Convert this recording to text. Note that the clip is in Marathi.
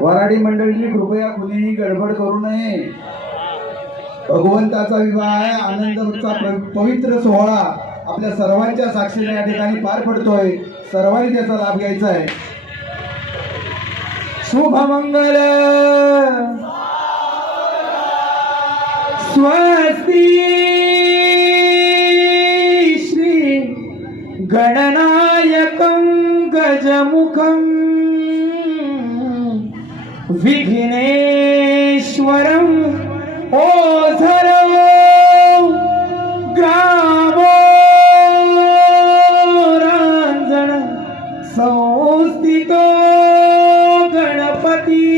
वराडी मंडळींनी कृपया कुणीही गडबड करू नये. भगवंताचा विवाह आहे, आनंदाचा पवित्र सोहळा आपल्या सर्वांच्या साक्षीने या ठिकाणी पार पडतोय. सर्वांनी त्याचा लाभ घ्यायचा आहे. शुभमंगल स्वस्ती श्री गणनायकं गजमुखं विघ्नेश्वरं ओझरं ग्रामोरांजन संस्थितो गणपती